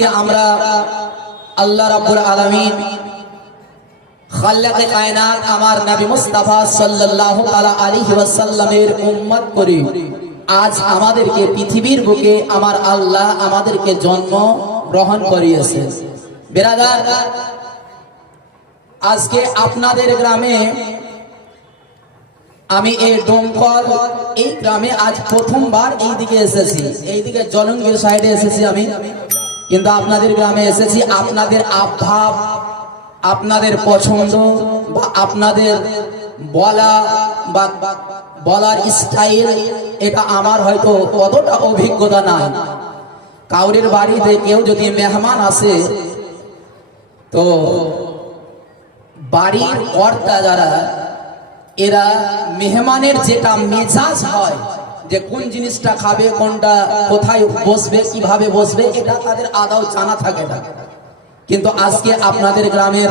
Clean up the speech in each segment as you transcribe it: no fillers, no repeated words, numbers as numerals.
আজকে আমরা আল্লাহ রাব্বুল আলামিন খালিকে কায়নাত আমার নবী মুস্তাফা সাল্লাল্লাহু তাআলা আলাইহি ওয়াসাল্লামের উম্মত করে আজ আমাদেরকে পৃথিবীর বুকে আমার আল্লাহ আমাদেরকে জন্ম গ্রহণ করিয়েছে। বিরাদার, আজকে আপনাদের গ্রামে আমি এই ডোমকল এই গ্রামে আজ প্রথমবার এইদিকে এসেছি। এইদিকে জলঙ্গির সাইডে এসেছি আমি, কিন্তু আপনাদের গ্রামে এসেছি। আপনাদের আভাব, আপনাদের পছন্দ বা আপনাদের বলা বা বলার স্টাইল, এটা আমার হয়তো অতটা অভিজ্ঞতা নাই। কাউরের বাড়িতে কেউ যদি মেহমান আসে তো বাড়ির কর্তা যারা, এরা মেহমানের যেটা মেজাজ হয় যে কোন জিনিসটা খাবে, কোনটা কোথায় বসবে, কিভাবে বসবে, এটা তাদের আদৌ জানা থাকে না। কিন্তু আজকে আপনাদের গ্রামের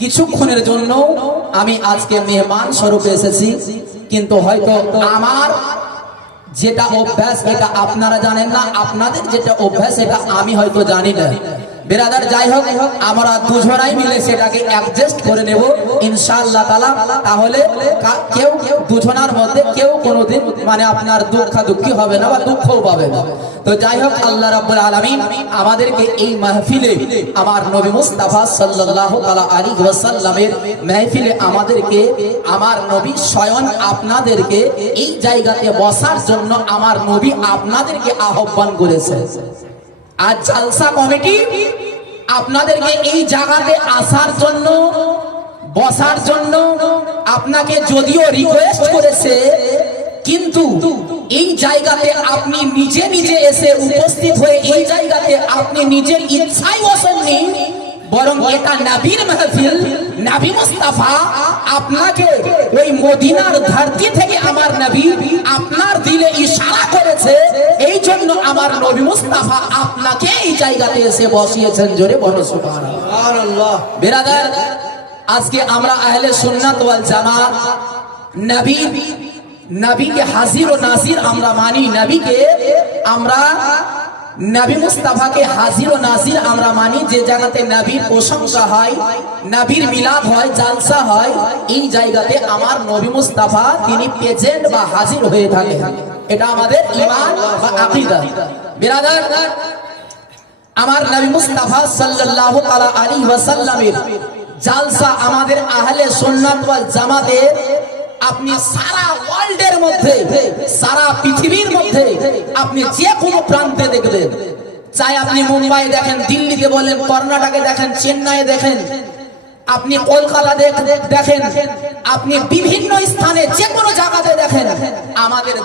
কিছুক্ষণের জন্য আমি আজকে মেহমান স্বরূপে এসেছি, কিন্তু হয়তো আমার যেটা অভ্যাস এটা আপনারা জানেন না, আপনাদের যেটা অভ্যাস এটা আমি হয়তো জানি না। বিরাদার, যাই হোক, আমরা দুজনাই মিলে সেটাকে অ্যাডজাস্ট করে নেব ইনশাআল্লাহ তাআলা। তাহলে কেউ দুজনার মধ্যে কেউ কোনোদিন মানে আপনার দুঃখী হবে না বা দুঃখও পাবে না। তো যাই হোক, আল্লাহ রাব্বুল আলামিন আমাদেরকে এই মাহফিলে আমার নবী মুস্তাফা সাল্লাল্লাহু তাআলা আলাইহি ওয়াসাল্লামের মাহফিলে আমাদেরকে আমার নবী স্বয়ং আপনাদেরকে এই জায়গাতে বসার জন্য আমার নবী আপনাদেরকে আহ্বান করেছে। আজ জালসা কমিটি আপনাদেরকে এই জায়গাতে আসার জন্য, বসার জন্য আপনাকে যদিও রিকোয়েস্ট করেছে, কিন্তু এই জায়গাতে আপনি নিজে নিজে এসে উপস্থিত হয়ে এই জায়গাতে আপনি নিজের ইচ্ছায় বসেননি, বরং এটা নবীর মাহফিল। নবী মুস্তাফা আপনাকে ওই মদিনার ধরতি থেকে আমার নবী আপনার দিলে ইশারা করেছে, এই জন্য আমার নবী মুস্তাফা আপনাকে এই জায়গাতে এসে বসিয়েছেন। জোরে বলো সুবহানাল্লাহ। বিরাদার, আজকে আমরা আহলে সুন্নাত ওয়াল জামাত নবীকে হাজির ও নাজির আমরা মানি। নবী মুস্তাফাকে হাজির ও নাজির আমরা মানি। যে জায়গাতে নবীর প্রশংসা হয়, নবীর মিলাদ হয়, জালসা হয়, এই জায়গাতে আমার নবী মুস্তাফা তিনি প্রেজেন্ট বা হাজির হয়ে থাকে। এটা আমাদের ঈমান বা আকীদা। বিরাদার, আমার নবী মুস্তাফা সাল্লাল্লাহু তাআলা আলাইহি ওয়াসাল্লামের জালসা আমাদের আহলে সুন্নাত ওয়াল জামাতের আপনি সারা ওয়ার্ল্ডের মধ্যে, সারা পৃথিবীর মধ্যে আপনি যে কোনো প্রান্তে দেখবেন, চাই আপনি মুম্বাই দেখেন, দিল্লিতে বলেন, কর্ণাটকে দেখেন, চেন্নাই দেখেন, আপনি কলকাতা দেখেন, আপনি বিভিন্ন স্থানে যে কোনো জায়গাতে দেখেন, আমাদের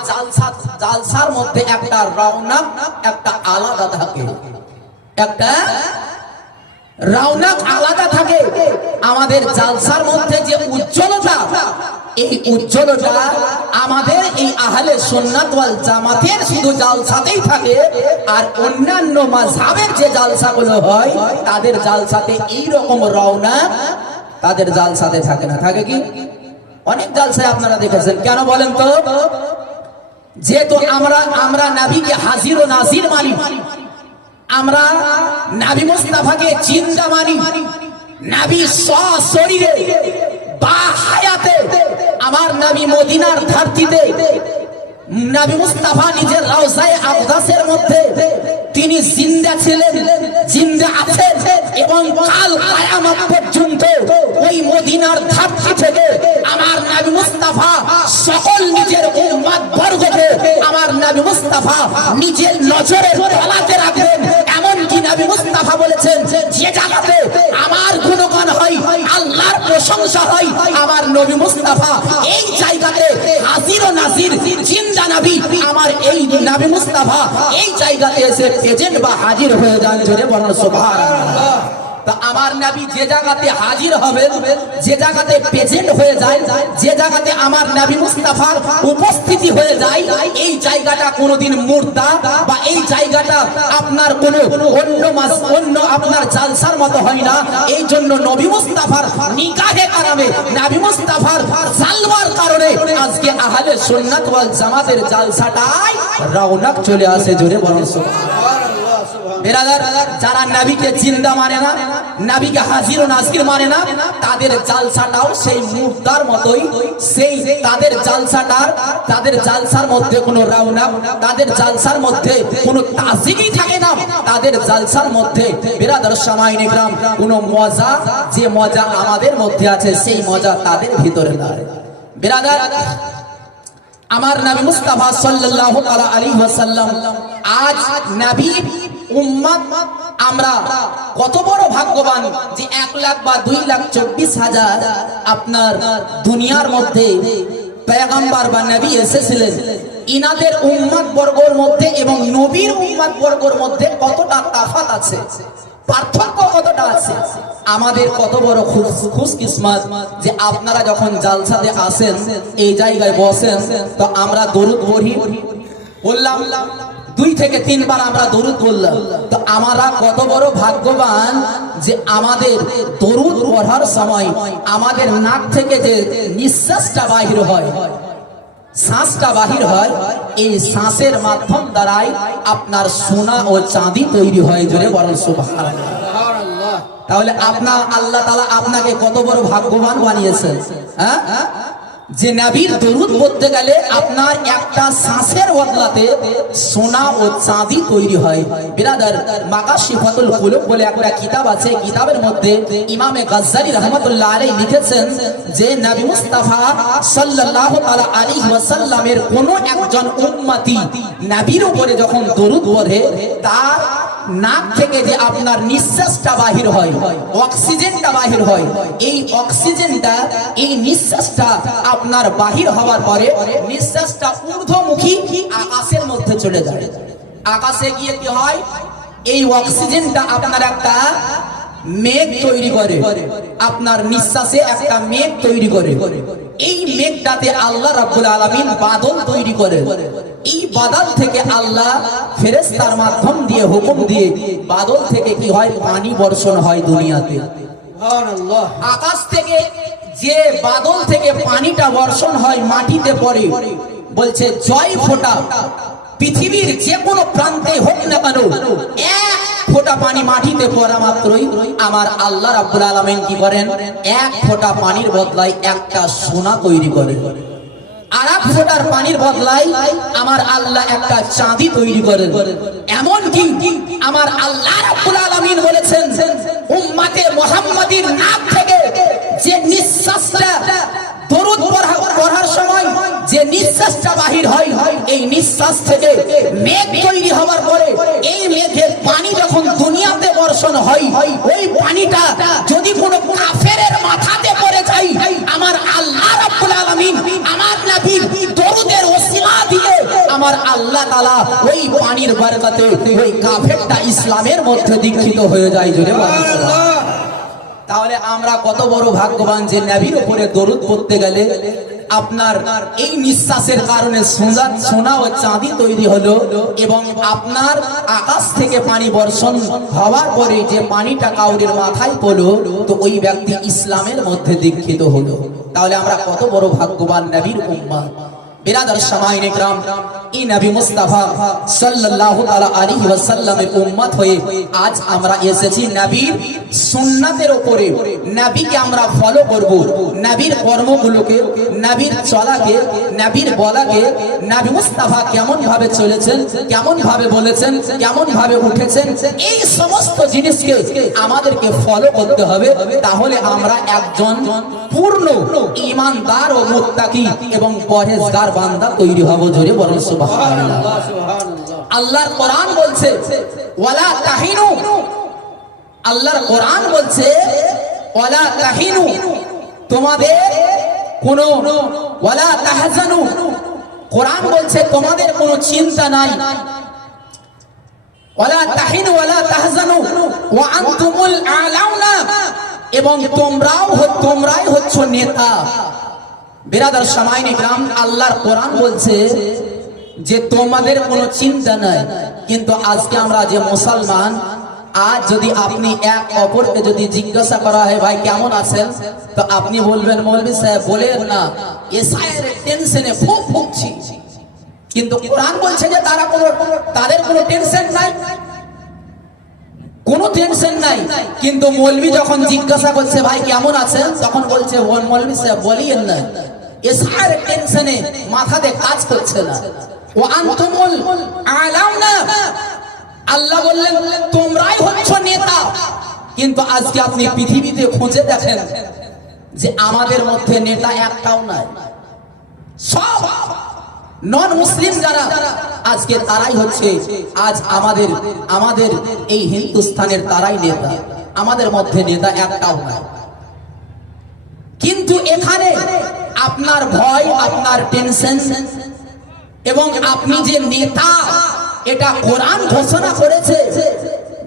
জালসার মধ্যে একটা রওনাক, একটা আলাদা থাকে, একটা রওনাক আলাদা থাকে। আমাদের জালসার মধ্যে যে উজ্জ্বলতা, এই উজ্জ্বলতা আমাদের এই আহলে সুন্নাত ওয়াল জামাতের শুধু জালসাতেই থাকে। আর অন্যান্য মাযহাবের যে জালসাগুলো হয় তাদের জালসাতে এই রকম রওনাক তাদের জালসাতে থাকে না। থাকে কি? অনেক জালসায় আপনারা দেখেছেন। কেন বলেন তো? যেহেতু আমরা নবীকে হাজির ও নাজির মানি, আমরা নবী মুস্তাফাকে জিন্দা মানি। নবী সশরীরে বা হায়াতে আমার নবী মদিনার ধরতিতে নবী মুস্তাফা নিজের রওজায়ে আকদাসের মধ্যে তিনি জিন্দা ছিলেন, জিন্দা আছেন, এবং কাল কিয়ামত পর্যন্ত ওই মদিনার ধরতি থেকে আমার নবী মুস্তাফা সকল নিজের উম্মত বর্গকে আমার নবী মুস্তাফা নিজের নজরের তলাতে রাখবেন। এমনকি নবী মুস্তাফা বলেছেন, যে জায়গাতে আমার গুণগান হয়, আল্লাহর প্রশংসা হয়, আমার নবী মুস্তাফা এই জায়গাতে হাজির ও নাজির জিন্দা নবী, আমার এই নবী মুস্তাফা এই জায়গাতে এসে প্রেজেন্ট বা হাজির হয়ে যান। জোরে বলুন সুবহানাল্লাহ। তা আমার নবী যে জায়গাতে হাজির হবে, যে জায়গাতে প্রেজেন্ট হয়ে যায়, যে জায়গাতে আমার নবী মুস্তাফার উপস্থিতি হয়ে যায়, এই জায়গাটা কোনোদিন মুর্দা বা এই জায়গাটা আপনার কোনো অন্য আপনার জালসার মতো হয় না। এই জন্য নবী মুস্তাফার নিগাহে কারামে, নবী মুস্তাফার জালওয়ার কারণে আজকে আহলে সুন্নাত ওয়াল জামাতের জালসাটায় রওনাক চলে আসে। জোরে বলুন সুবহানাল্লাহ। বেরাদার, যারা নবীকে জিন্দা মানে না, নবীকে হাজির ও নাজির মানে না, তাদের জালসাটাও সেই মুর্দার মতোই। সেই তাদের জালসার মধ্যে কোনো রওনা, তাদের জালসার মধ্যে কোনো তাজিগি থাকে না। তাদের জালসার মধ্যে বেরাদার সামাইন ইকরাম কোনো মজা, যে মজা আমাদের মধ্যে আছে সেই মজা তাদের ভিতরে নাই। বেরাদার, আমার নবী মুস্তাফা সাল্লাল্লাহু আলাইহি ওয়াসাল্লাম, আজ নবীর উম্মত আমরা কত বড় ভাগ্যবান যে 1,00,000 বা 2,24,000 আপনার দুনিয়ার মধ্যে পয়গম্বর বা নবী এসেছিলেন। ইনাদের উম্মত বর্গের মধ্যে এবং নবীর উম্মত বর্গের মধ্যে কতটা তফাৎ আছে, পার্থক্য কতটা আছে। আমাদের কত বড় খুশকিসমত যে আপনারা যখন জালসাতে আসেন, এই জায়গায় বসেন, তো আমরা দরুদ পড়ি, বললাম 2 থেকে 3 বার আমরা দরুদ বললাম। তো আমরা কত বড় ভাগ্যবান যে আমাদের দরুদ পড়ার সময় আমাদের নাক থেকে যে নিঃশ্বাসটা বাহির হয়, শ্বাসটা বাহির হয়, এই শ্বাসের মাধ্যম দ্বারাই আপনার সোনা ও চাঁদি তৈরি হয়। জোরে বলেন সুবহানাল্লাহ। তাহলে আল্লাহ তাআলা আপনাকে কত বড় ভাগ্যবান বানিয়েছেন, হ্যাঁ, যে নবীর দরুদ পড়তে গেলে আপনার একটা শ্বাসের বদলাতে সোনা ও চাঁদি তৈরি হয়। বিরাদার, মাকাশিফাতুল কুলুব বলে একটা কিতাব আছে, কিতাবের মধ্যে ইমামে গাজ্জালি রাহমাতুল্লাহ আলাইহি লিখেছেন যে নবী মুস্তাফা সাল্লাল্লাহু আলাইহি ওয়াসাল্লামের কোন একজন উম্মতি নবীর উপরে যখন দরুদ পড়ে, তার নাক থেকে যে আপনার নিঃশ্বাসটা বাহির হয়, অক্সিজেনটা বাহির হয়, এই অক্সিজেনটা, এই নিঃশ্বাসটা আপনার বাহির হওয়ার পরে নিঃশ্বাসটা ঊর্ধ্বমুখী আকাশের মধ্যে চলে যায়। আকাশে গিয়ে কি হয়, এই অক্সিজেনটা আপনার একটা মেঘ তৈরি করে, আপনার নিঃশ্বাসে একটা মেঘ তৈরি করে। এই মেঘটাতে আল্লাহ রাব্বুল আলামিন বাদল তৈরি করে। এই বাদল থেকে আল্লাহ ফেরেশতার মাধ্যম দিয়ে, হুকুম দিয়ে বাদল থেকে কি হয়, পানি বর্ষণ হয় দুনিয়াতে। সুবহানাল্লাহ। আকাশ থেকে যে বাদল থেকে পানিটা বর্ষণ হয়, মাটিতে পড়ে, বলছে জয় ফোঁটা পৃথিবীর যে কোনো প্রান্তে হোক না কেন, এক ফোঁটা পানি মাটিতে পড়া মাত্রই আমার আল্লাহ রাব্বুল আলামিন কি করেন, এক ফোঁটা পানির বদলায় একটা সোনা তৈরি করে। আর এক ফোঁটার পানির বদলায় আমার আল্লাহ একটা চাঁদি তৈরি করেন। এমন কি আমার আল্লাহ রাব্বুল আলামিন বলেছেন, উম্মতে মুহাম্মাদির নাক থেকে যে নিঃশ্বাসটা দরুদ পড়ার সময় যে নিঃশ্বাসটা বাহির হয়, এই নিঃশ্বাস থেকে মেঘ তৈরি হওয়ার পরে এই মেঘের পানি যখন দুনিয়াতে বর্ষণ হয়, ওই পানিটা যদি কোনো কাফেরের মাথাতে পড়ে যায়, আমার আল্লাহ রাব্বুল আলামিন আমার নবীর দরুদের ওসিলা দিয়ে আমার আল্লাহ তাআলা ওই পানির বরকতে ওই কাফেরটা ইসলামের মধ্যে দীক্ষিত হয়ে যায়। জোরে বলেন সুবহানাল্লাহ। তাহলে আমরা কত বড় ভাগ্যবান যে নবীর উপরে দরুদ পড়তে গেলে আপনার এই নিঃশ্বাসের কারণে সোনা ও চাঁদি তৈরি হলো, এবং আপনার আকাশ থেকে পানি বর্ষণ হওয়ার পরে যে পানিটা কাউরের মাথায় পড়লো, তো ওই ব্যক্তি ইসলামের মধ্যে দীক্ষিত হলো। তাহলে আমরা কত বড় ভাগ্যবান নবীর উম্মত। বিরাদার সামাইন ইকরাম, এই নবী মুস্তাফা সাল্লাল্লাহু আলাইহি ওয়াসাল্লামের উম্মত হয়ে আজ আমরা এসেছি নবীর সুন্নাতের উপরে। নবীকে আমরা ফলো করব, নবীর কর্মগুলোকে, নবীর চলাকে, নবীর বলাকে, নবী মুস্তাফা কেমন ভাবে চলেছেন, কেমন ভাবে বলেছেন, কেমন ভাবে উঠেছেন, এই সমস্ত জিনিসকে আমাদেরকে ফলো করতে হবে। তাহলে আমরা একজন পূর্ণ ঈমানদার ও মুত্তাকি এবং পরহেজগার বান্দা তৈরি হব। জোরে বলেন সুবহানাল্লাহ। আল্লাহর কোরআন বলছে ওয়ালা তাহিনু, আল্লাহর কোরআন বলছে ওয়ালা তাহিনু, তোমাদের কোনো, ওয়ালা তাহজানু, কোরআন বলছে তোমাদের কোনো চিন্তা নাই, ওয়ালা তাহিনু ওয়ালা তাহজানু ওয়া আনতুমুল আলাউনা, এবং তোমরাই হচ্ছ নেতা। বিরাদার সামাইন ইকরাম, আল্লাহর কোরআন বলছে যে তোমাদের কোনো চিন্তা নাই। কিন্তু আজকে আমরা যে মুসলমান, আজ যদি আপনি এক অপরকে যদি জিজ্ঞাসা করা হয় ভাই কেমন আছেন, তো আপনি বলবেন মৌলভী সাহেব বলেন না, এসআইয়ের টেনশনে ভুগছি। কিন্তু কোরআন বলছে যে তাদের কোনো টেনশন নাই। কোনো টেনশন নাই। কিন্তু মৌলভী যখন জিজ্ঞাসা করছে ভাই কেমন আছেন, তখন বলছে মৌলভী সাহেব বলিয়েন না, এসার টেনশনে মাথাতে কাজ করছে না। ও আনতুমুল আলাউনা, আল্লাহ বললেন তোমরাই হচ্ছ নেতা। কিন্তু আজকে আপনি পৃথিবীতে খুঁজে দেখেন যে আমাদের মধ্যে নেতা একটাও নাই। সব নন মুসলিম যারা আজকে তারাই হচ্ছে আজ আমাদের এই হিন্দুস্তানের তারাই নেতা। আমাদের মধ্যে নেতা একটাও নাই। কিন্তু এখানে আপনার ভয়, আপনার টেনশন এবং আপনি যে নেতা এটা কোরআন ঘোষণা করেছে।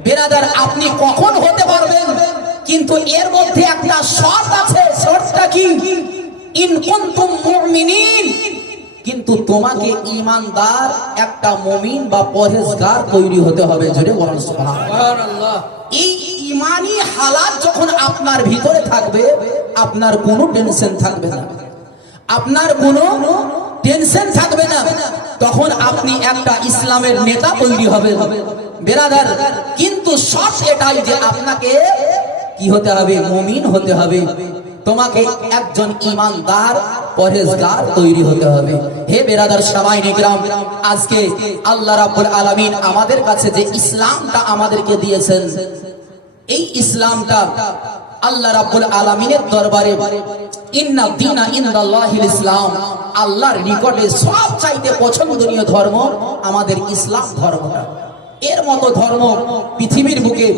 বেরাদার আপনি কখন হতে পারবেন, কিন্তু এর মধ্যে একটা শর্ত আছে। শর্তটা কি? ইন কুনতুম মুমিনিন, কিন্তু তোমাকে ঈমানদার একটা মুমিন বা পরহেজগার তৈরি হতে হবে। জোরে বলুন সুবহানাল্লাহ। এই ঈমানি হালাত যখন আপনার ভিতরে থাকবে, আপনার কোনো টেনশন থাকবে না, আপনার কোনো টেনশন থাকবে না। তখন আপনি একটা ইসলামের নেতা তৈরি হবে বেরাদার। কিন্তু সব এটাই যে আপনাকে কি হতে হবে? মুমিন হতে হবে। তোমাকে একজন ঈমানদার পরহেজগার তৈরি হতে হবে। হে বেরাদার সামাইন ইকরাম, আজকে আল্লাহ রাব্বুল আলামিন আমাদের কাছে যে ইসলামটা আমাদেরকে দিয়েছেন, এই ইসলামটা আল্লাহ রাব্বুল আলামিনের দরবারে ইন্না দীনা ইনদাল্লাহিল ইসলাম, আল্লাহর নিকটে সবচাইতে পছন্দনীয় ধর্ম আমাদের ইসলাম ধর্মটা। এর মতো ধর্ম পৃথিবীর বুকে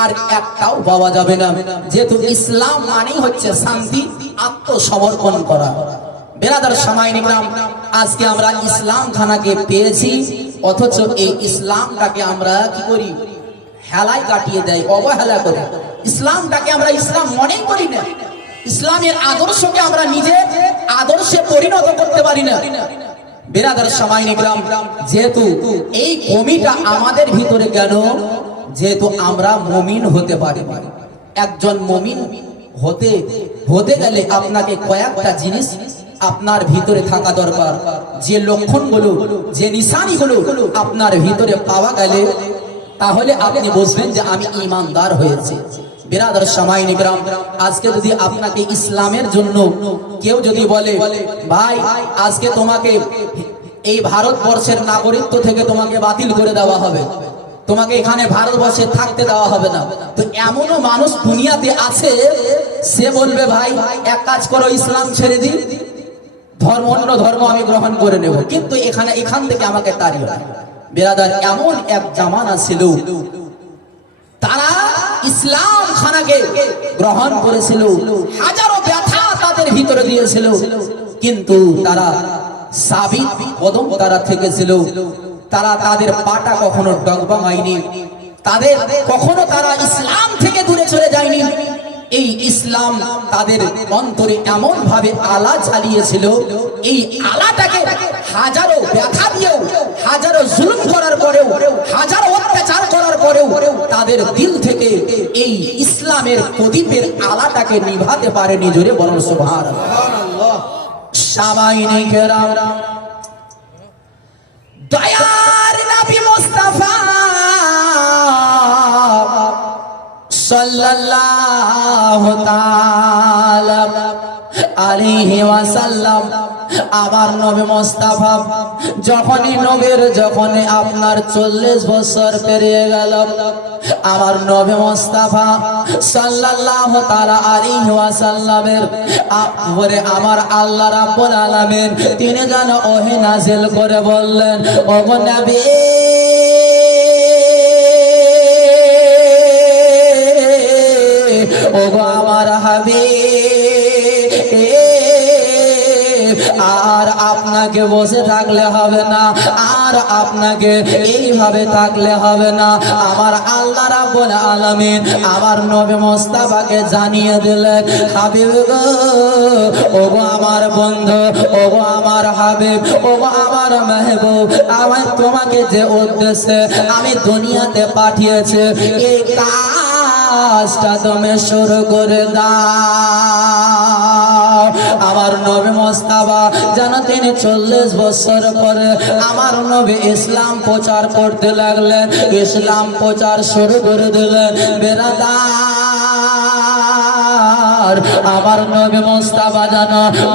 আর একটাও পাওয়া যাবে না। যেহেতু ইসলাম মানেই হচ্ছে শান্তি, আত্মসমর্পণ করা। বেরাদার সামাইন ইকরাম, আজকে আমরা ইসলাম খানাকে পেয়েছি, অথচ এই ইসলামটাকে আমরা কি করি? হেলায় কাটিয়ে দেয়, অবহেলা করে। ইসলামটাকে আমরা ইসলাম মনেই করি না। ইসলামের আদর্শকে আমরা নিজের আদর্শে পরিণত করতে পারি না। বেরাদার সামাইন ইকরাম, যেহেতু এই কমিটা আমাদের ভিতরে কেন? যেহেতু আমরা মুমিন হতে পারি। একজন মুমিন হতে গেলে আপনাকে কয়েকটা জিনিস আপনার ভিতরে থাকা দরকার। যে লক্ষণগুলো, যে নিশানিগুলো আপনার ভিতরে পাওয়া গেলে তাহলে আপনি বুঝবেন যে আমি ঈমানদার হয়েছি। বেরাদার সামাইন ইকরাম, আজকে যদি আপনাকে ইসলামের জন্য কেউ যদি বলে ভাই আজকে তোমাকে এই ভারতবর্ষের নাগরিকত্ব থেকে তোমাকে বাতিল করে দেওয়া হবে, তোমাকে এখানে ভারতবর্ষে থাকতে দেওয়া হবে না, তো এমনও মানুষ দুনিয়াতে আছে, সে বলবে ভাই এক কাজ করো, ইসলাম ছেড়ে দিই, অন্য ধর্ম আমি গ্রহণ করে নেব, কিন্তু এখান থেকে আমাকে তাড়িয়ে না। বেরাদার, এমন এক জামানা ছিল তারা ইসলাম খানাকে গ্রহণ করেছিল, হাজারো ব্যথা তাদের ভিতরে দিয়েছিল, কিন্তু তারা সাবিত কদম তারা থেকেছিল। তারা তাদের পাটা কখনো ডগবাঙায়নি, কখনো তারা ইসলাম থেকে দূরে চলে যায়নি। এই ইসলাম তাদের অন্তরে এমন ভাবে আলা চালিয়েছিল, এই আলাটাকে হাজারো ব্যথা দিয়েও, হাজারো জুলুম করার পরেও, হাজারো অত্যাচার করার পরেও তাদের দিল থেকে এই ইসলামের প্রদীপের আলাটাকে নিভাতে পারেনি। জোরে বলুন সুবহানাল্লাহ। সামাইন কেরাম, দয়ার নবী মুস্তাফা সাল্লাল্লাহু তাআলা আলাইহি ওয়াসাল্লাম, আমার নবী মুস্তাফা যখনই আপনার 40 বছর পেরিয়ে গেল, আমার নবী মুস্তাফা সাল্লাল্লাহু তাআলা আলাইহি ওয়াসাল্লামের উপরে আমার আল্লাহ রাব্বুল আলামিন তিনি যেন ওহী নাযিল করে বললেন, ওগো নবী ওগো আমার হাবিব, আর আপনাকে বসে থাকলে হবে না, আর আপনাকে এইভাবে থাকলে হবে না। আমার আল্লাহ রাব্বুল আলামিন আমার নবী মুস্তাফাকে জানিয়ে দিলেন, হাবিব গো, ওগো আমার বন্ধু, ওগো আমার হাবিব, ওগো আমার মেহবুব, আমার তোমাকে যে উদ্দেশ্যে আমি দুনিয়াতে পাঠিয়েছি, এই কাজটা তুমি শুরু করে দাও। আমার নবী মুস্তাফা যেন তিনি 40 বছর পরে আমার নবী ইসলাম প্রচার করতে লাগলেন, ইসলাম প্রচার শুরু করে দিলেন। বেরাদার, আমার নবী মুস্তাফা যেন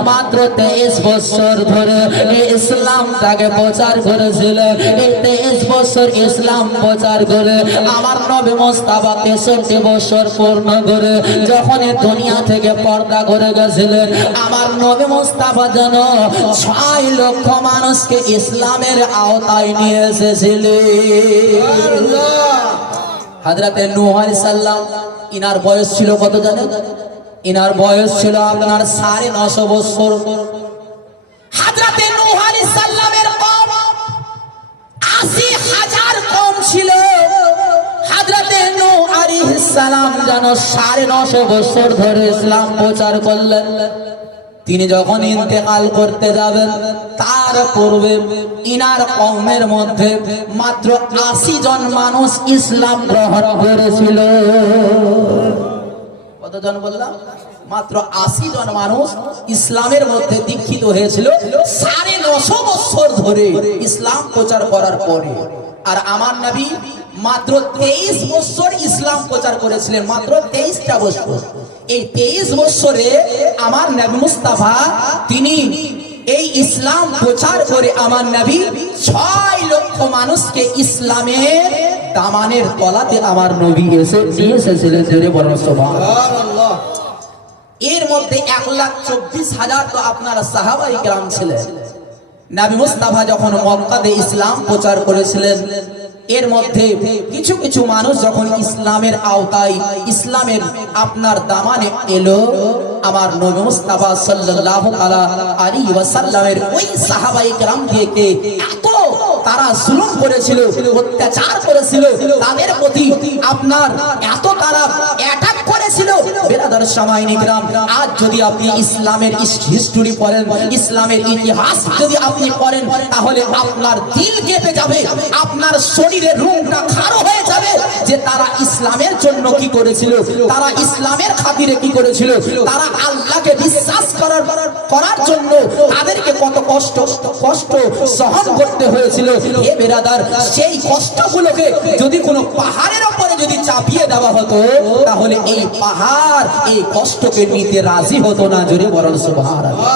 মাত্র 23 বছর ধরে ইসলামটাকে প্রচার করেছিলেন। এই 23 বছর ইসলাম প্রচার করে আমার নবী মুস্তাফা 63 বছর পূর্ণ করে যখন এই দুনিয়া থেকে পর্দা করে গেছিলেন, আমার নবী মুস্তাফা যেন 6 লক্ষ মানুষকে ইসলামের আওতায় নিয়ে এসেছিলেন। হযরতে নূহ আলাইহিস সালাম, ইনার বয়স ছিল কত জানেন? ইনার বয়স ছিল আপনার 950 বছর। হযরতে নূহ আলাইহিস সালামের কওম 80,000 কওম ছিল। হযরতে নূহ আলাইহিস সালাম যেন 950 বছর ধরে ইসলাম প্রচার করলেন। তিনি যখন ইন্তেকাল করতে যাবেন তার পূর্বে ইনার কওমের মধ্যে মাত্র 80 জন মানুষ ইসলাম গ্রহণ করেছিল। কতজন বললাম? মাত্র 80 জন মানুষ ইসলামের মধ্যে দীক্ষিত হয়েছিল 950 বছর ধরে ইসলাম প্রচার করার পরে। আর আমার নবী মাত্র 23 বছর ইসলাম প্রচার করেছিলেন, মাত্র 23টা বছর। এই 23 বছরে আমার নবী মুস্তাফা তিনি এই ইসলাম প্রচার করে আমার নবী 6 লক্ষ মানুষকে ইসলামের দামানের তলাতে আমার নবী এসেছিলেন। জোরে বলুন সুবহানাল্লাহ। এর মধ্যে 1,24,000 তো আপনার সাহাবায়ে কেরাম ছিলেন। নবী মুস্তাফা যখন মক্কাতে ইসলাম প্রচার করেছিলেন, এর মধ্যে কিছু কিছু মানুষ যখন ইসলামের আওতায় ইসলামের আপনার দামানে এলো, আমার নবী মুস্তাফা সাল্লাল্লাহু আলাইহি ওয়াসাল্লামের ওই সাহাবায়ে কেরামকে এত তারা জুলুম করেছিল, অত্যাচার করেছিল, তাদের প্রতি আপনার এত তারা অ্যাটাক করেছিল। বেরাদার সামাইনি কেরাম, আজ যদি আপনি ইসলামের হিস্টরি পড়েন, ইসলামের ইতিহাস যদি আপনি পড়েন, তাহলে আপনার দিল কেঁপে যাবে, আপনার শরীরের রূপটা খাড়া হয়ে যাবে যে তারা ইসলামের জন্য কি করেছিল, তারা ইসলামের খাতিরে কি করেছিল, তারা আল্লাহকে বিশ্বাস করার জন্য তাদেরকে কত কষ্ট সহন করতে হয়েছিল। হে বেরাদার, সেই কষ্টগুলোকে যদি কোনো পাহাড়ের উপরে যদি চাপিয়ে দেওয়া হতো, তাহলে এই পাহাড় এই কষ্টকে নিতে রাজি হতো না। জোরে বলেন সুবহানাল্লাহ।